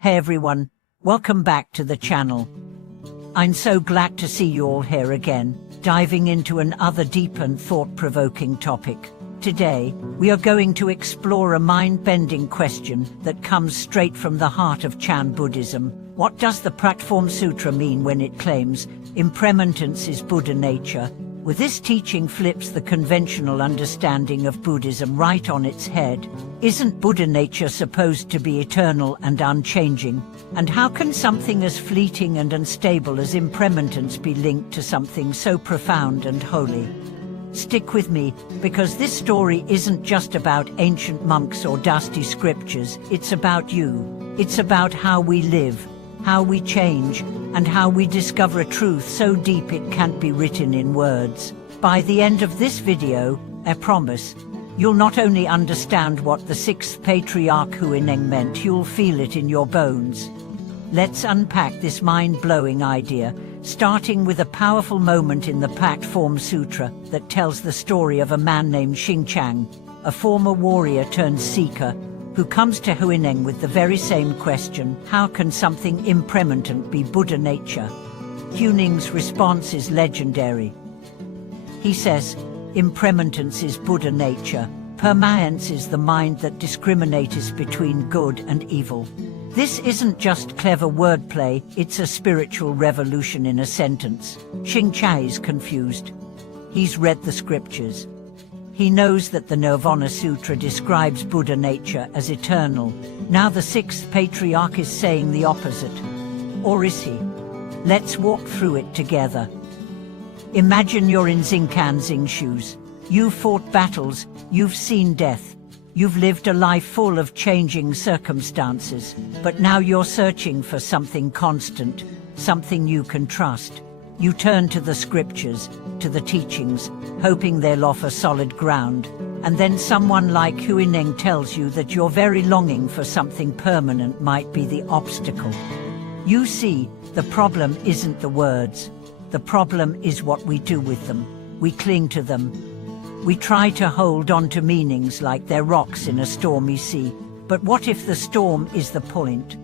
Hey everyone, welcome back to the channel. I'm so glad to see you all here again, diving into another deep and thought-provoking topic. Today, we are going to explore a mind-bending question that comes straight from the heart of Chan Buddhism. What does the Platform Sutra mean when it claims impermanence is Buddha nature? With this teaching flips the conventional understanding of Buddhism right on its head. Isn't Buddha nature supposed to be eternal and unchanging? And how can something as fleeting and unstable as impermanence be linked to something so profound and holy? Stick with me, because this story isn't just about ancient monks or dusty scriptures, it's about you. It's about how we live, how we change, and how we discover a truth so deep it can't be written in words. By the end of this video, I promise, you'll not only understand what the sixth patriarch Huineng meant, you'll feel it in your bones. Let's unpack this mind-blowing idea, starting with a powerful moment in the Platform Sutra that tells the story of a man named Xingqiang, a former warrior turned seeker, who comes to Huineng with the very same question: how can something impermanent be Buddha nature? Huineng's response is legendary. He says, impermanence is Buddha nature, permanence is the mind that discriminates between good and evil. This isn't just clever wordplay, it's a spiritual revolution in a sentence. Xingqiang is confused. He's read the scriptures. He knows that the Nirvana Sutra describes Buddha nature as eternal. Now the sixth patriarch is saying the opposite. Or is he? Let's walk through it together. Imagine you're in Xingqiang's shoes. You've fought battles, you've seen death. You've lived a life full of changing circumstances. But now you're searching for something constant, something you can trust. You turn to the scriptures, to the teachings, hoping they'll offer solid ground. And then someone like Huineng tells you that your very longing for something permanent might be the obstacle. You see, the problem isn't the words. The problem is what we do with them. We cling to them. We try to hold on to meanings like they're rocks in a stormy sea. But what if the storm is the point?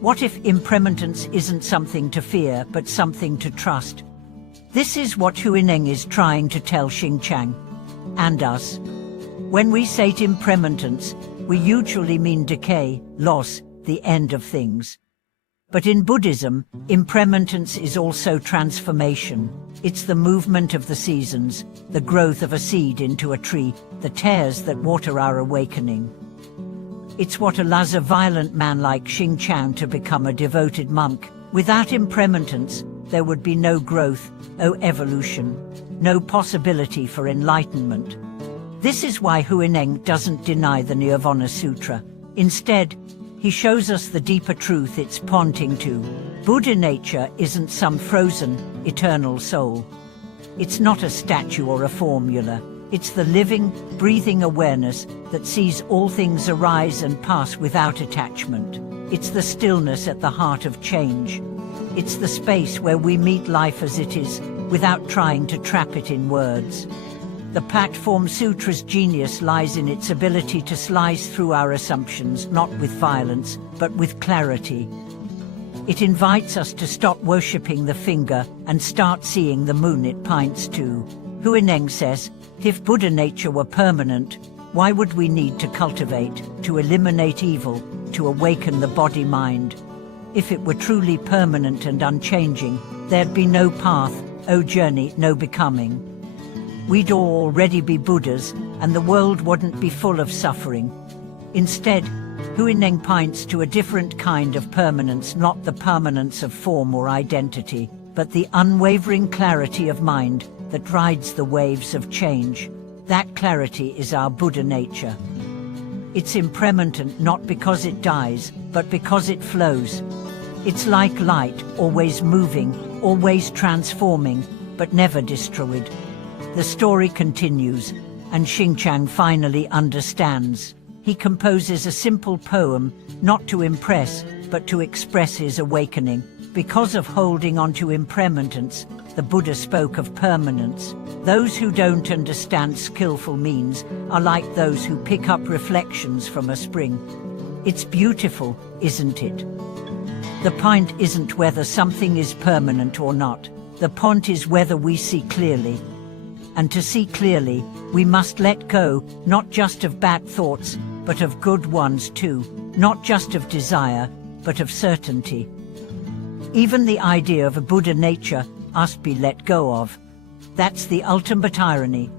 What if impermanence isn't something to fear, but something to trust? This is what Huineng is trying to tell Xingqiang and us. When we say impermanence, we usually mean decay, loss, the end of things. But in Buddhism, impermanence is also transformation. It's the movement of the seasons, the growth of a seed into a tree, the tears that water our awakening. It's what allows a violent man like Xingqiang to become a devoted monk. Without impermanence, there would be no growth, no evolution, no possibility for enlightenment. This is why Huineng doesn't deny the Nirvana Sutra. Instead, he shows us the deeper truth it's pointing to. Buddha nature isn't some frozen, eternal soul. It's not a statue or a formula. It's the living, breathing awareness that sees all things arise and pass without attachment. It's the stillness at the heart of change. It's the space where we meet life as it is, without trying to trap it in words. The Platform Sutra's genius lies in its ability to slice through our assumptions, not with violence, but with clarity. It invites us to stop worshipping the finger and start seeing the moon it points to. Huineng says, if Buddha nature were permanent, why would we need to cultivate, to eliminate evil, to awaken the body-mind? If it were truly permanent and unchanging, there'd be no path, no journey, no becoming. We'd all already be Buddhas, and the world wouldn't be full of suffering. Instead, Huineng points to a different kind of permanence, not the permanence of form or identity, but the unwavering clarity of mind that rides the waves of change. That clarity is our Buddha nature. It's impermanent not because it dies, but because it flows. It's like light, always moving, always transforming, but never destroyed. The story continues, and Xingqiang finally understands. He composes a simple poem, not to impress, but to express his awakening. Because of holding on to impermanence, the Buddha spoke of permanence. Those who don't understand skillful means are like those who pick up reflections from a spring. It's beautiful, isn't it? The point isn't whether something is permanent or not. The point is whether we see clearly. And to see clearly, we must let go, not just of bad thoughts, but of good ones too. Not just of desire, but of certainty. Even the idea of a Buddha nature must be let go of. That's the ultimate irony.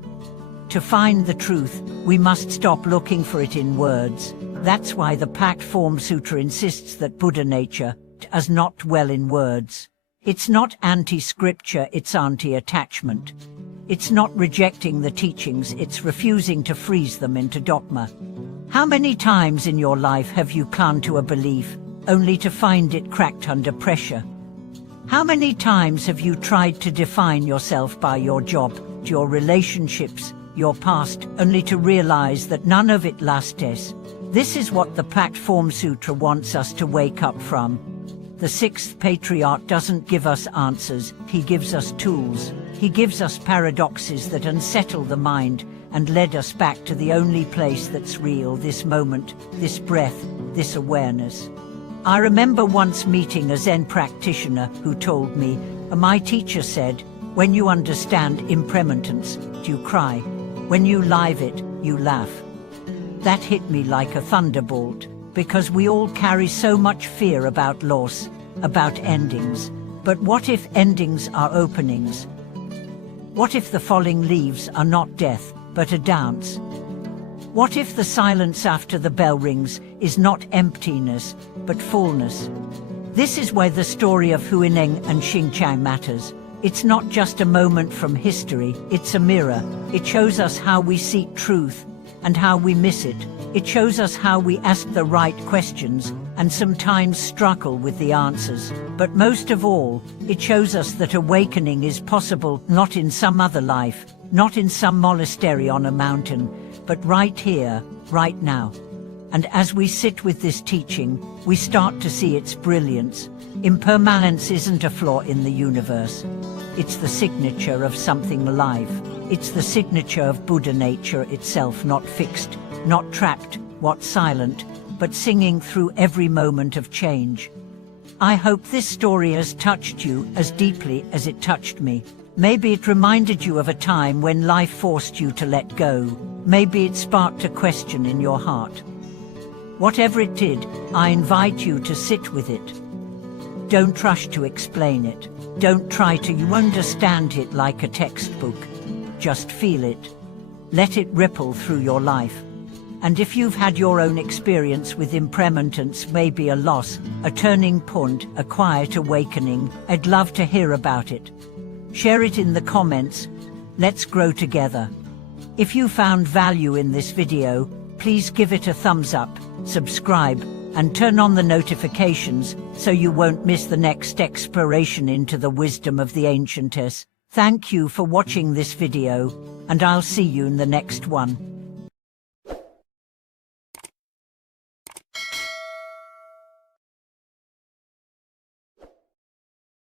To find the truth, we must stop looking for it in words. That's why the Pact Form Sutra insists that Buddha nature does not dwell in words. It's not anti-scripture, it's anti-attachment. It's not rejecting the teachings, it's refusing to freeze them into dogma. How many times in your life have you clung to a belief, only to find it cracked under pressure? How many times have you tried to define yourself by your job, your relationships, your past, only to realize that none of it lasts? This is what the Pact Form Sutra wants us to wake up from. The sixth patriarch doesn't give us answers, he gives us tools. He gives us paradoxes that unsettle the mind and lead us back to the only place that's real, this moment, this breath, this awareness. I remember once meeting a Zen practitioner who told me, my teacher said, when you understand impermanence, you cry. When you live it, you laugh. That hit me like a thunderbolt, because we all carry so much fear about loss, about endings. But what if endings are openings? What if the falling leaves are not death, but a dance? What if the silence after the bell rings is not emptiness, but fullness? This is where the story of Huineng and Xinjiang matters. It's not just a moment from history, it's a mirror. It shows us how we seek truth and how we miss it. It shows us how we ask the right questions and sometimes struggle with the answers. But most of all, it shows us that awakening is possible not in some other life, not in some monastery on a mountain, but right here, right now. And as we sit with this teaching, we start to see its brilliance. Impermanence isn't a flaw in the universe. It's the signature of something alive. It's the signature of Buddha nature itself, not fixed, not trapped, what's silent, but singing through every moment of change. I hope this story has touched you as deeply as it touched me. Maybe it reminded you of a time when life forced you to let go. Maybe it sparked a question in your heart. Whatever it did, I invite you to sit with it. Don't rush to explain it. Don't try to understand it like a textbook. Just feel it. Let it ripple through your life. And if you've had your own experience with impermanence, maybe a loss, a turning point, a quiet awakening, I'd love to hear about it. Share it in the comments. Let's grow together. If you found value in this video, please give it a thumbs up, subscribe, and turn on the notifications so you won't miss the next exploration into the wisdom of the ancientess. Thank you for watching this video, and I'll see you in the next one.